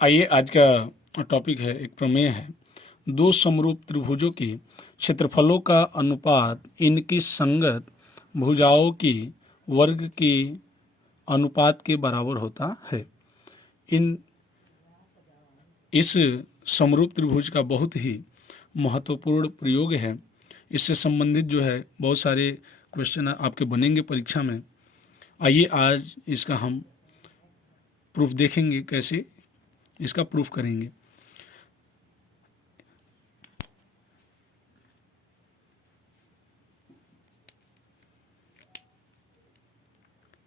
आइए, आज का टॉपिक है, एक प्रमेय है। दो समरूप त्रिभुजों के क्षेत्रफलों का अनुपात इनकी संगत भुजाओं की वर्ग के अनुपात के बराबर होता है। इस समरूप त्रिभुज का बहुत ही महत्वपूर्ण प्रयोग है। इससे संबंधित जो है बहुत सारे क्वेश्चन आपके बनेंगे परीक्षा में। आइए आज इसका हम प्रूफ देखेंगे, कैसे इसका प्रूफ करेंगे।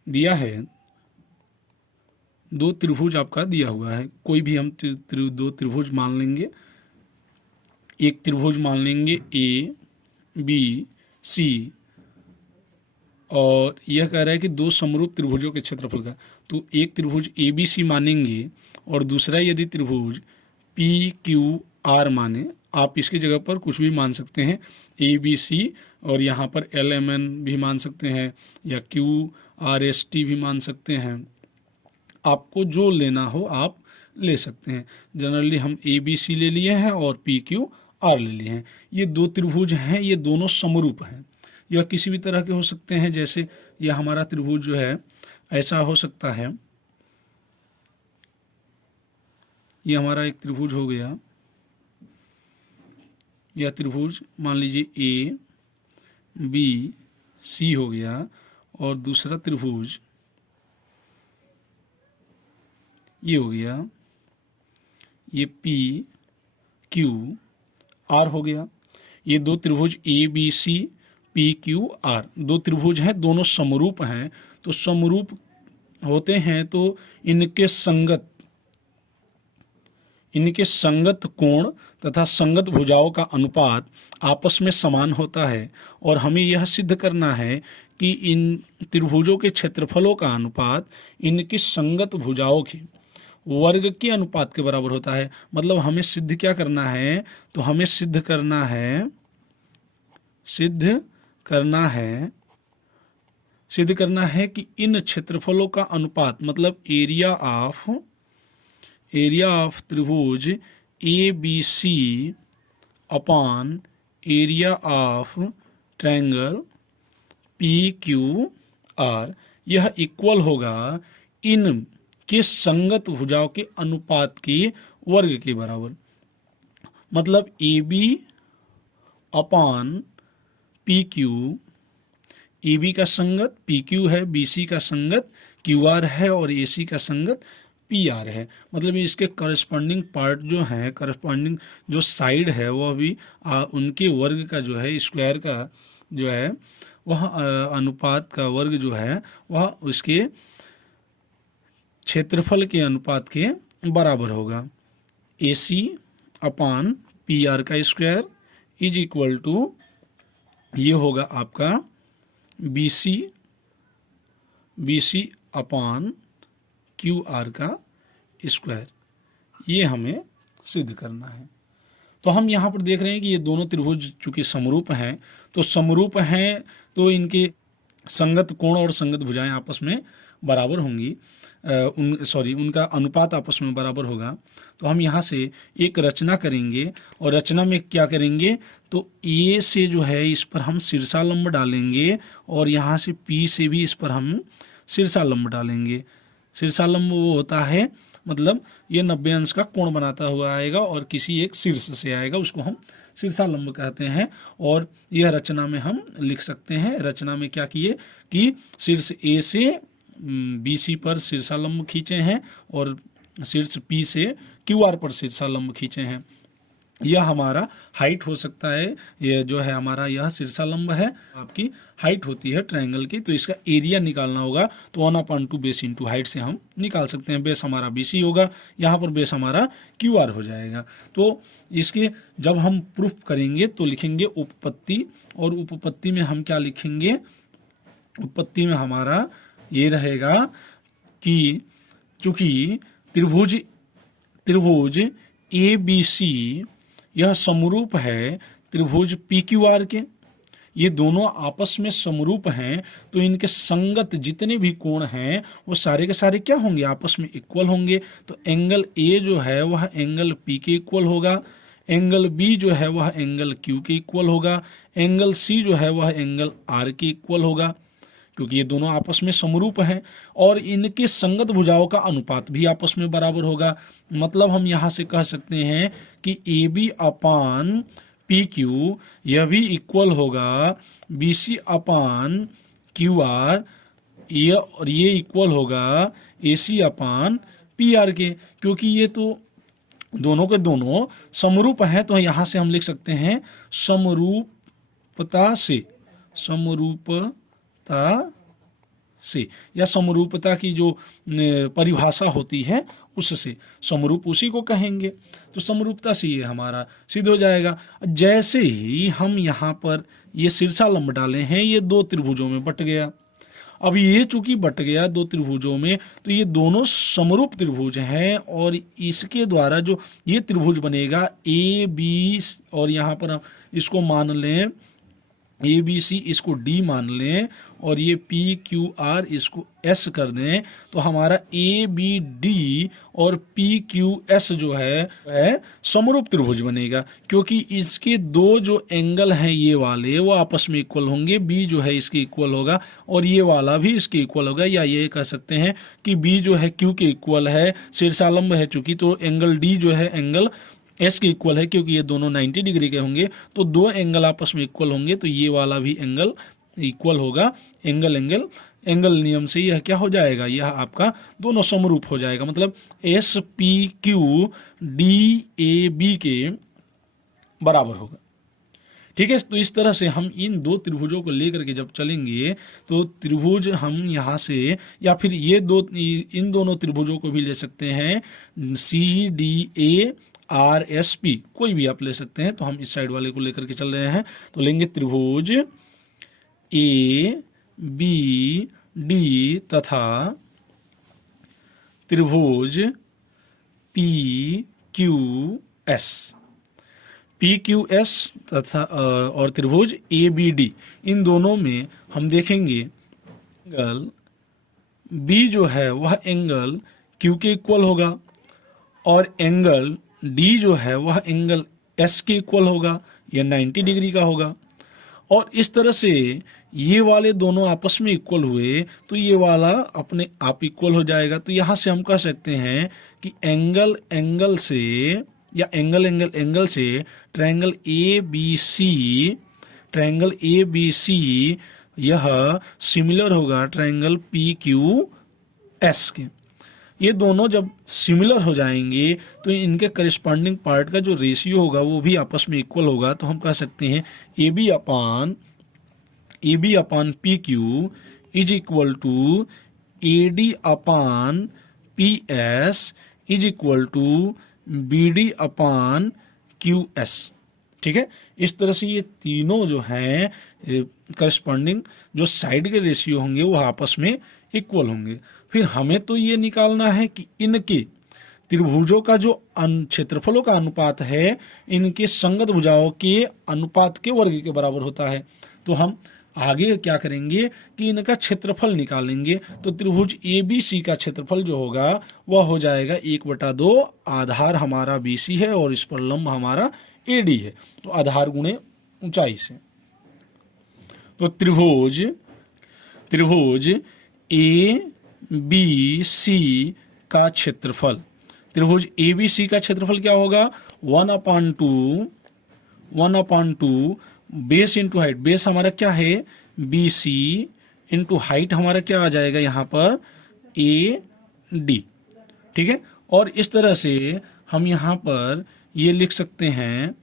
दिया है दो त्रिभुज, आपका दिया हुआ है। कोई भी हम दो त्रिभुज मान लेंगे। एक त्रिभुज मान लेंगे ए बी सी, और यह कह रहा है कि दो समरूप त्रिभुजों के क्षेत्रफल का। तो एक त्रिभुज ए बी सी मानेंगे और दूसरा यदि त्रिभुज पी क्यू आर माने, आप इसकी जगह पर कुछ भी मान सकते हैं, ए बी सी, और यहाँ पर एल एम एन भी मान सकते हैं या क्यू आर एस टी भी मान सकते हैं। आपको जो लेना हो आप ले सकते हैं। जनरली हम ए बी सी ले लिए हैं और पी क्यू आर ले लिए हैं। ये दो त्रिभुज हैं, ये दोनों समरूप हैं। यह किसी भी तरह के हो सकते हैं, जैसे यह हमारा त्रिभुज जो है ऐसा हो सकता है। ये हमारा एक त्रिभुज हो गया। यह त्रिभुज मान लीजिए ए बी सी हो गया, और दूसरा त्रिभुज ये हो गया, ये पी क्यू आर हो गया। ये दो त्रिभुज A B C P Q R दो त्रिभुज हैं, दोनों समरूप हैं। तो समरूप होते हैं तो इनके संगत कोण तथा संगत भुजाओं का अनुपात आपस में समान होता है। और हमें यह सिद्ध करना है कि इन त्रिभुजों के क्षेत्रफलों का अनुपात इनकी संगत भुजाओं के वर्ग के अनुपात के बराबर होता है। मतलब हमें सिद्ध क्या करना है, तो हमें सिद्ध करना है कि इन क्षेत्रफलों का अनुपात, मतलब एरिया ऑफ त्रिभुज A B C upon area of triangle P Q R, यह इक्वल होगा इन के संगत भुजाओं के अनुपात के वर्ग के बराबर। मतलब A B upon P Q, A B का संगत पी क्यू है, बी सी का संगत क्यू आर है, और ए सी का संगत पी आर है। मतलब इसके करस्पॉन्डिंग पार्ट जो है, करस्पॉन्डिंग जो साइड है, वह भी उनके वर्ग का जो है, स्क्वायर का जो है, वह अनुपात का वर्ग जो है वह उसके क्षेत्रफल के अनुपात के बराबर होगा। A C upon P R का स्क्वायर इज इक्वल टू, ये होगा आपका B C upon Q R का स्क्वायर। ये हमें सिद्ध करना है। तो हम यहाँ पर देख रहे हैं कि ये दोनों त्रिभुज चूंकि समरूप हैं, तो समरूप हैं तो इनके संगत कोण और संगत भुजाएं आपस में बराबर होंगी। उनका अनुपात आपस में बराबर होगा। तो हम यहाँ से एक रचना करेंगे, और रचना में क्या करेंगे, तो ए से जो है इस पर हम शीर्षालंब डालेंगे, और यहाँ से पी से भी इस पर हम शीर्षालंब डालेंगे। शीर्षालंब वो होता है, मतलब ये 90 अंश का कोण बनाता हुआ आएगा और किसी एक शीर्ष से आएगा, उसको हम शीर्षालंब कहते हैं। और यह रचना में हम लिख सकते हैं। रचना में क्या किए कि शीर्ष ए से बी सी पर शीर्षालंब खींचे हैं, और शीर्ष पी से क्यू आर पर शीर्षालंब खींचे हैं। यह हमारा हाइट हो सकता है। यह जो है हमारा यह शीर्षालंब है, आपकी हाइट होती है ट्रायंगल की। तो इसका एरिया निकालना होगा, तो 1/2 बेस इंटू हाइट से हम निकाल सकते हैं। बेस हमारा बी सी होगा, यहाँ पर बेस हमारा क्यू आर हो जाएगा। तो इसके जब हम प्रूफ करेंगे तो लिखेंगे उपपत्ति, और उपपत्ति में हम क्या लिखेंगे, उपपत्ति में हमारा ये रहेगा कि चूंकि त्रिभुज ए बी सी यह समरूप है त्रिभुज पी क्यू आर के, ये दोनों आपस में समरूप हैं, तो इनके संगत जितने भी कोण हैं वो सारे के सारे क्या होंगे, आपस में इक्वल होंगे। तो एंगल ए जो है वह एंगल पी के इक्वल होगा, एंगल बी जो है वह एंगल क्यू के इक्वल होगा, एंगल सी जो है वह एंगल आर के इक्वल होगा, क्योंकि ये दोनों आपस में समरूप हैं। और इनके संगत भुजाओं का अनुपात भी आपस में बराबर होगा। मतलब हम यहाँ से कह सकते हैं कि A B upon P Q यह भी इक्वल होगा B C upon Q R, और ये इक्वल होगा A C upon P R के, क्योंकि ये तो दोनों के दोनों समरूप हैं। तो यहाँ से हम लिख सकते हैं समरूपता से या समरूपता की जो परिभाषा होती है उससे, समरूप उसी को कहेंगे। तो समरूपता से ये हमारा सिद्ध हो जाएगा। जैसे ही हम यहाँ पर ये शीर्षालंब डाले हैं, ये दो त्रिभुजों में बट गया। अब ये चूंकि बट गया दो त्रिभुजों में, तो ये दोनों समरूप त्रिभुज हैं, और इसके द्वारा जो ये त्रिभुज बनेगा ए बी, और यहाँ पर हम इसको मान लें ए बी सी, इसको डी मान लें, और ये पी क्यू आर इसको एस कर दें, तो हमारा ए बी डी और पी क्यू एस जो है वह समरूप त्रिभुज बनेगा, क्योंकि इसके दो जो एंगल हैं ये वाले वो आपस में इक्वल होंगे। बी जो है इसके इक्वल होगा और ये वाला भी इसके इक्वल होगा, या ये कह सकते हैं कि बी जो है क्यू के इक्वल है, शीर्षालंब है चूंकि, तो एंगल डी जो है एंगल एस के इक्वल है, क्योंकि ये दोनों 90 डिग्री के होंगे। तो दो एंगल आपस में इक्वल होंगे, तो ये वाला भी एंगल इक्वल होगा। एंगल नियम से यह क्या हो जाएगा, यह आपका दोनों समरूप हो जाएगा। मतलब S P Q D A B के बराबर होगा। ठीक है, तो इस तरह से हम इन दो त्रिभुजों को लेकर के जब चलेंगे, तो त्रिभुज हम यहाँ से, या फिर ये इन दोनों त्रिभुजों को भी ले सकते हैं, C D A R S P, कोई भी आप ले सकते हैं। तो हम इस साइड वाले को लेकर के चल रहे हैं, तो लेंगे त्रिभुज ए बी डी तथा त्रिभुज पी क्यू एस, तथा और त्रिभुज ए बी डी। इन दोनों में हम देखेंगे एंगल बी जो है वह एंगल क्यू के इक्वल होगा, और एंगल डी जो है वह एंगल एस के इक्वल होगा, यह 90 डिग्री का होगा। और इस तरह से ये वाले दोनों आपस में इक्वल हुए, तो ये वाला अपने आप इक्वल हो जाएगा। तो यहाँ से हम कह सकते हैं कि एंगल से, या एंगल से ट्रायंगल ए बी सी यह सिमिलर होगा ट्रायंगल पी क्यू एस के। ये दोनों जब सिमिलर हो जाएंगे तो इनके करिस्पॉन्डिंग पार्ट का जो रेशियो होगा वो भी आपस में इक्वल होगा। तो हम कह सकते हैं A B upon P Q is equal to A D upon P S is equal to B D upon Q S. ठीक है, इस तरह से ये तीनों जो हैं करस्पॉन्डिंग जो साइड के रेशियो होंगे वो आपस में इक्वल होंगे। फिर हमें तो ये निकालना है कि इनके त्रिभुजों का जो क्षेत्रफलों का अनुपात है इनके संगत भुजाओं के अनुपात के वर्ग के बराबर होता है। तो हम आगे क्या करेंगे कि इनका क्षेत्रफल निकालेंगे। तो त्रिभुज ए बी सी का क्षेत्रफल जो होगा वह हो जाएगा 1/2, आधार हमारा BC है और इस पर लंब हमारा AD है, तो आधार गुणे ऊंचाई से। तो त्रिभुज ABC का क्षेत्रफल, त्रिभुज ABC का क्षेत्रफल क्या होगा 1/2 बेस इंटू हाइट। बेस हमारा क्या है BC इंटू हाइट हमारा क्या आ जाएगा यहाँ पर AD। ठीक है, और इस तरह से हम यहाँ पर ये लिख सकते हैं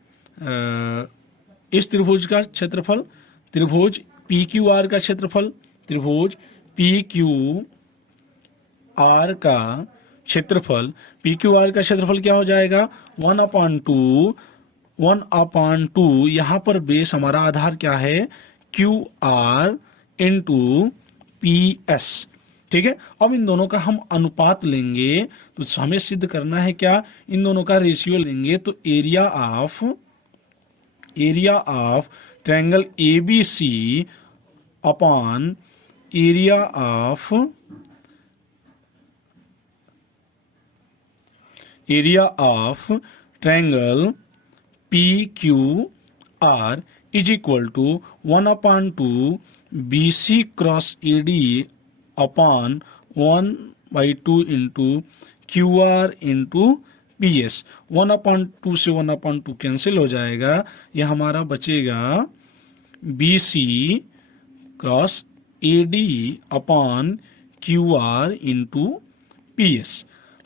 इस त्रिभुज का क्षेत्रफल, त्रिभुज PQR का क्षेत्रफल, त्रिभुज PQR का क्षेत्रफल, PQR का क्षेत्रफल क्या हो जाएगा 1/2 यहाँ पर बेस हमारा आधार क्या है QR इंटू PS। ठीक है, अब इन दोनों का हम अनुपात लेंगे तो हमें सिद्ध करना है क्या, इन दोनों का रेशियो लेंगे। तो area of triangle ABC upon area of triangle PQR is equal to 1/2 BC cross AD upon 1/2 into QR into PS। 1/2 से 1/2 कैंसिल हो जाएगा, यह हमारा बचेगा BC cross AD upon QR into PS।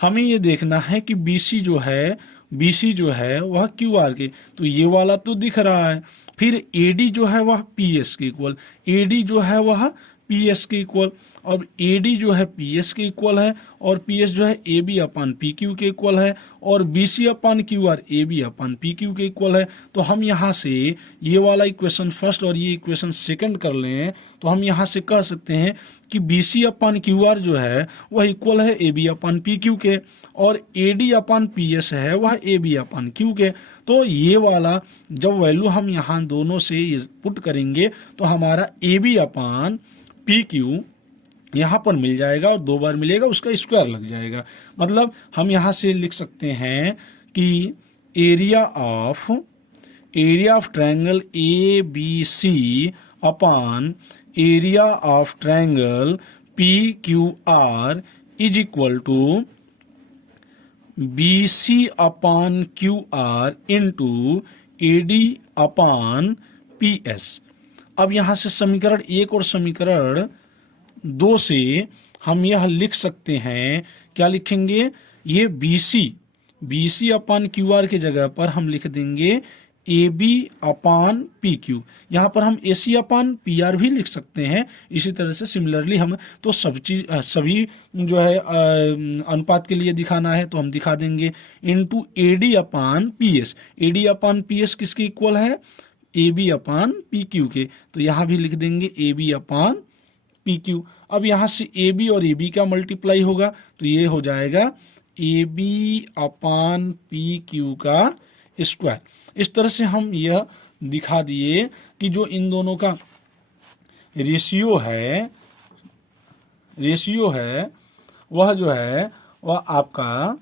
हमें ये देखना है कि BC जो है वह QR के, तो ये वाला तो दिख रहा है, फिर AD जो है वह PS के इक्वल, AD जो है वह PS के इक्वल, और AD जो है PS के इक्वल है, और PS जो है AB अपान PQ के इक्वल है, और BC अपान QR AB अपान PQ के इक्वल है। तो हम यहाँ से ये वाला इक्वेशन फर्स्ट और ये इक्वेशन सेकंड कर लें, तो हम यहाँ से कह सकते हैं कि BC अपान QR जो है वह इक्वल है AB अपान PQ के, और AD अपान PS है वह AB अपान Q के। तो ये वाला जब वैल्यू हम यहाँ दोनों से पुट करेंगे तो हमारा AB अपान PQ यहाँ पर मिल जाएगा, और 2 बार मिलेगा, उसका स्क्वायर लग जाएगा। मतलब हम यहाँ से लिख सकते हैं कि area of triangle ABC upon area of triangle PQR is equal to BC upon QR into AD upon PS। अब यहाँ से समीकरण 1 और समीकरण 2 से हम यह लिख सकते हैं, क्या लिखेंगे, ये BC अपान QR के जगह पर हम लिख देंगे AB अपान PQ। यहाँ पर हम AC अपान PR भी लिख सकते हैं। इसी तरह से सिमिलरली हम तो सभी जो है अनुपात के लिए दिखाना है तो हम दिखा देंगे into AD upon PS। AD upon PS किसके इक्वल है, AB अपान PQ के, तो यहाँ भी लिख देंगे AB अपान PQ। अब यहाँ से AB और AB का मल्टीप्लाई होगा तो ये हो जाएगा AB अपान PQ का स्क्वायर। इस तरह से हम यह दिखा दिए कि जो इन दोनों का रेशियो है वह जो है वह आपका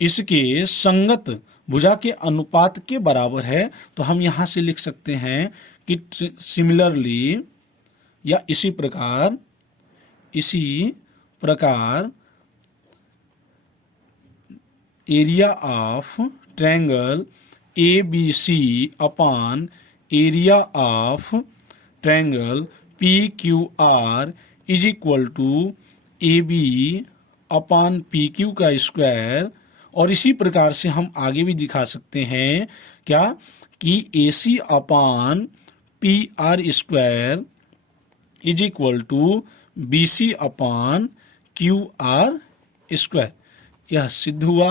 इसके संगत भुजा के अनुपात के बराबर है। तो हम यहाँ से लिख सकते हैं कि सिमिलरली या इसी प्रकार area of triangle ABC upon area of triangle PQR is equal to AB upon PQ का स्क्वायर। और इसी प्रकार से हम आगे भी दिखा सकते हैं क्या, कि AC upon PR square is equal to BC upon QR square. यह सिद्ध हुआ।